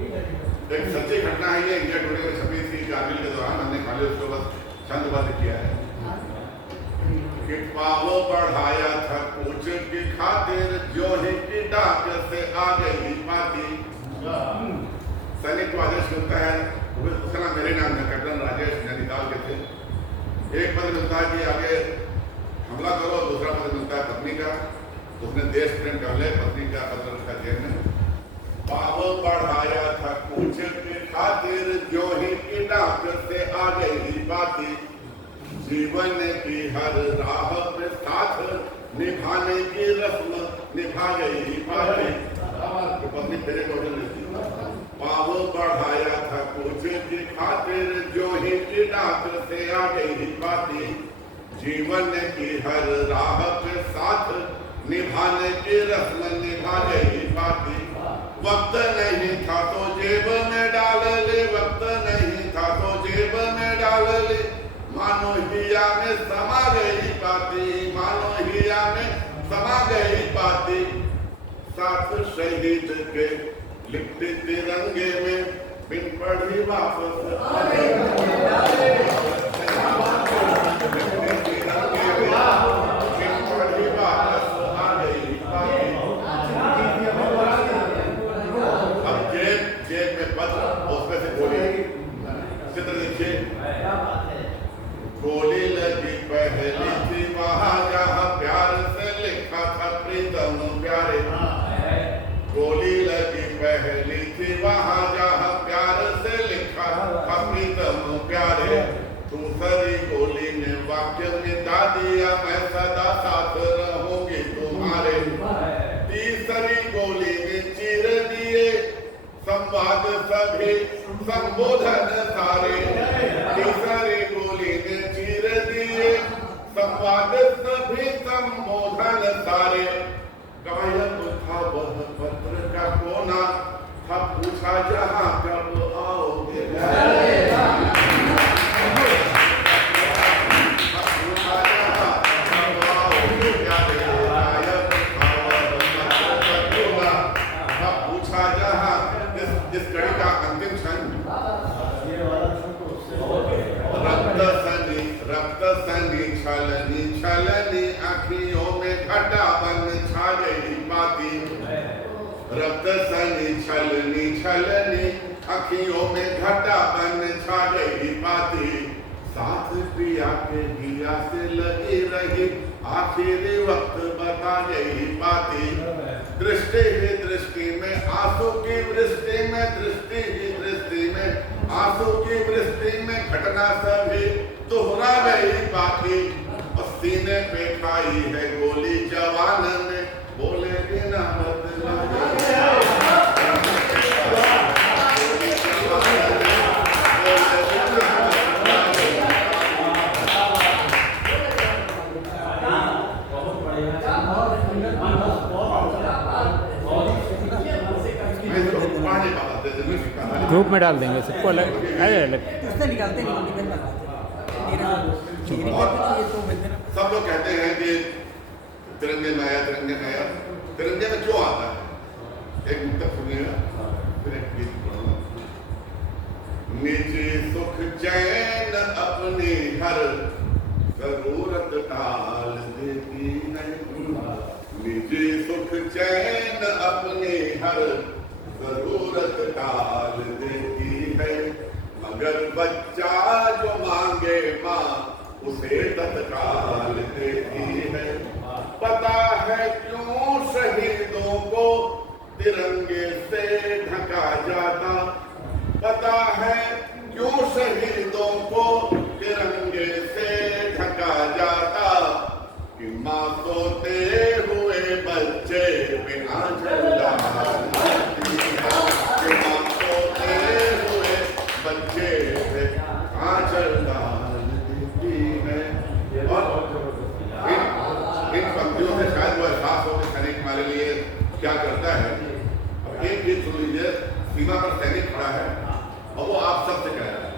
एक सच्ची घटना है ये, इंडिया टुडे में छपी थी कारगिल के दौरान। हमने खाली उसको बस छंदबद्ध किया है कि पाव बढ़ाया था पूछ की खातिर, जो ही की डाक से आ गई पाती। सैनिक को आदेश मिलता है, उसका नाम मेरे नाम है, कैप्टन राजेश नैनीताल के थे। एक पद मिलता है कि आगे हमला करो, दूसरा पद मिलता है पत्नी का। उसने देश प्रेम कर ले, पत्नी का पद रखा जेब में। पाव बढ़ाया था पूछ की खातिर, जो ही की डाक से आ गई पाती। जीवन की हर राह पे साथ निभाने की रस्म निभा गई पाती। तो पत्नी तेरे को पाव बढ़ाया था पूछ की खातिर, जो ही की डाक से आ गई पाती। जीवन की हर राह पे साथ निभाने की रस्म निभा गई पाती। वक्त नहीं था तो जेब में डाल ले, वक्त नहीं था तो जेब में डाल ले। मानो हिया में समा गई पाती, मानो हिया में समा गई पाती। साथ शहीद के लिखते तिरंगे में बिन पढ़ी वापस आ गई। गोली लगी पहली थी वहां जहां प्यार से लिखा था प्रीतम प्यारे। गोली लगी पहली थी वहां जहां प्यार से लिखा था प्रीतम प्यारे। दूसरी गोली ने वाक्य मिटा दिया, मैं सदा साथ रहूंगी तुम्हारे। तीसरी गोली ने चीर दिए संवाद सभी संबोधन सारे। तीसरी गोली ने चीर दिए संवाद सभी संबोधन सारे। गायब था वह पत्र का कोना, था पूछा जहां कब आओगे। छलनी छलनी आँखियों में घटा बन छा गई पाती। रक्त सनी छलनी छलनी आँखियों में घटा बन छा गई पाती। साथ पिया के हिया से लगी रही, आखिरी वक्त बता गई पाती। दृष्टि ही दृष्टि में आंसू की वृष्टि में, दृष्टि ही दृष्टि में आंसू की वृष्टि में घटना सभी दोहरा गई पाती। और सीने पे खाई है गोली जवान ने, बोले बिना बदला ग्रुप में डाल देंगे सबको अलग अलग निकालते सब लोग कहते हैं कि तिरंगे में आया, तिरंगे में आया। तिरंगे में क्यों आता है? एक मुक्तक सुनिएगा, फिर एक गीत पढ़ूंगा। निजी सुख चैन अपनी हर जरूरत टाल देती है। निजी सुख चैन अपनी हर जरूरत टाल देती है। मगर बच्चा जो मांगे माँ उसे तत्काल देती है। पता है क्यों शहीदों को तिरंगे से ढका जाता, पता है क्यों शहीदों को तिरंगे से ढका जाता। कि माँ सोते हुए बच्चे बिना झंडा बच्चे आंचल डाल देती है। और इन पंक्तियों से शायद वो एहसास हो कि सैनिक हमारे लिए क्या करता है। अब एक गीत सुन लीजिए, सीमा पर सैनिक खड़ा है और वो आप सबसे कह रहा है,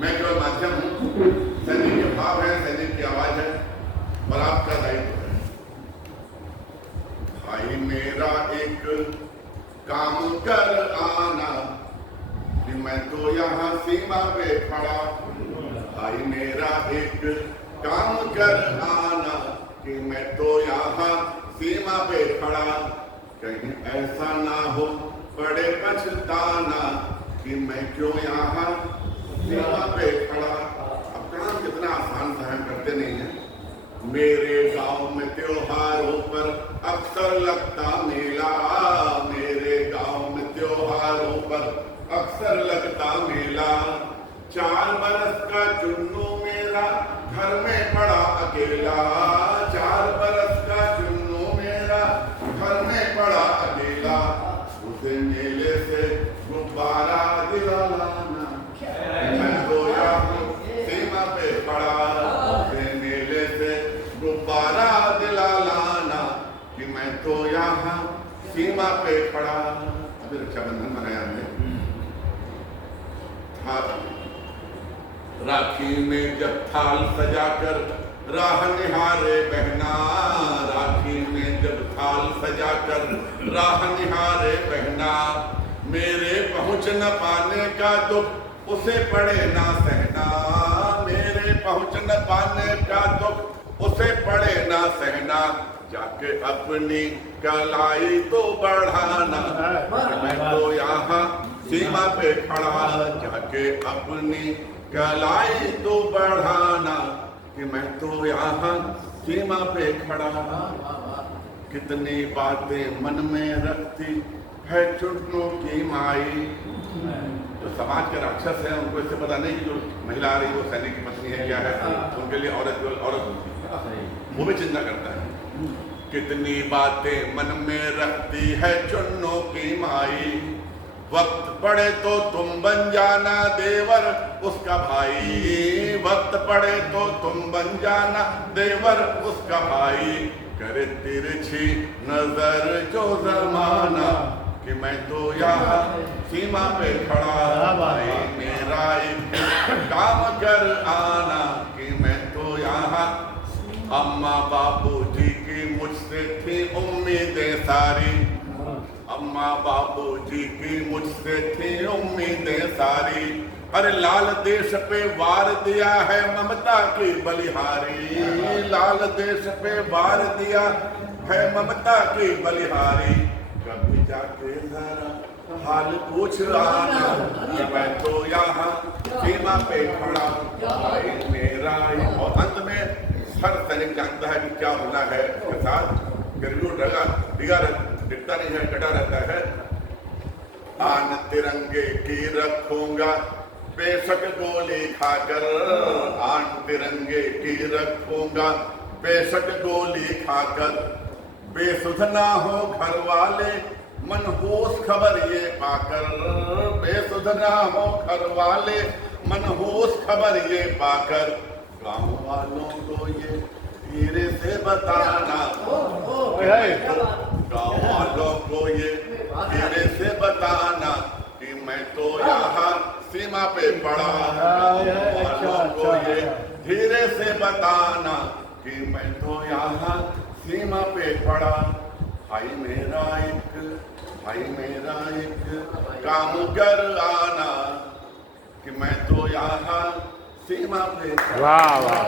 मैं केवल माध्यम हूँ। सैनिक के भाव है, सैनिक की आवाज है और आपका दायित्व है। भाई मेरा एक काम कर आना कि मैं तो यहाँ सीमा पे खड़ा। भाई मेरा एक काम कर आना कि मैं तो यहाँ सीमा पे खड़ा। कहीं ऐसा ना हो पड़े पछताना कि मैं क्यों यहाँ सीमा पे खड़ा। अब काम कितना आसान सा हम करते नहीं है। मेरे गांव में त्योहारों पर अक्सर लगता मेला। मेरे गांव में त्योहारों पर अक्सर लगता मेला। 4 बरस का चुन्नू मेरा घर में पड़ा अकेला। 4 बरस का चुन्नू मेरा घर में पड़ा अकेला। उसे मेले से गुब्बारा दिला लाना मैं तो यहाँ सीमा पे खड़ा। उसे मेले से गुब्बारा दिला लाना कि मैं तो यहाँ सीमा पे खड़ा। अभी रक्षाबंधन मनाया हमने। राखी में जब थाल सजाकर राह निहारे बहना। राखी में जब थाल सजाकर राह निहारे बहना। मेरे पहुँच न पाने का दुख उसे पड़े ना सहना। मेरे पहुँच न पाने का दुख उसे पड़े ना सहना। जाके अपनी कलाई तो बढ़ाना मैं तो यहाँ सीमा पे खड़ा। जाके अपनी कलाई तो बढ़ाना कि मैं तो यहाँ सीमा पे खड़ा। कितनी बातें मन में रखती है चुन्नू की माई। जो समाज के राक्षस हैं उनको इससे पता नहीं कि जो महिला आ रही वो सैनिक की पत्नी है क्या है। उनके लिए औरत होती है, वो भी चिंता करता है। कितनी बातें मन में रखती है चुन्नू की माई। वक्त पड़े तो तुम बन जाना देवर उसका भाई। वक्त पड़े तो तुम बन जाना देवर उसका भाई। करे तिरछी नजर जो जमाना कि मैं तो यहाँ सीमा पे खड़ा। भाई मेरा एक काम कर आना कि मैं तो यहाँ। अम्मा बापूजी की मुझसे थी उम्मीदें सारी। अम्मा बापूजी की मुझसे थी उम्मीदें सारी। अरे लाल देश पे वार दिया है ममता की बलिहारी। लाल देश पे वार दिया है ममता की बलिहारी। कभी जाके जरा हाल पूछ आना कि मैं तो यहाँ सीमा पे खड़ा। भाई मेरा। और अंत में हर सैनिक जानता है कि क्या होना है उसके साथ। गर्मियों दिखता नहीं है, डटा रहता है। आन तिरंगे की रखूंगा बेशक गोली खाकर। आन तिरंगे की रखूंगा बेशक गोली खाकर। बेसुध ना हो घर वाले मनहूस खबर ये पाकर। बेसुध ना हो घर वाले मनहूस खबर ये पाकर। गाँव वालों को ये धीरे से बताना। गाँव वालों को ये धीरे से बताना कि मैं तो यहाँ सीमा पे पड़ा। गाँव वालों को ये धीरे से बताना कि मैं तो यहाँ सीमा पे पड़ा। भाई मेरा एक काम कर आना कि मैं तो यहाँ सीमा पे। वाह वाह।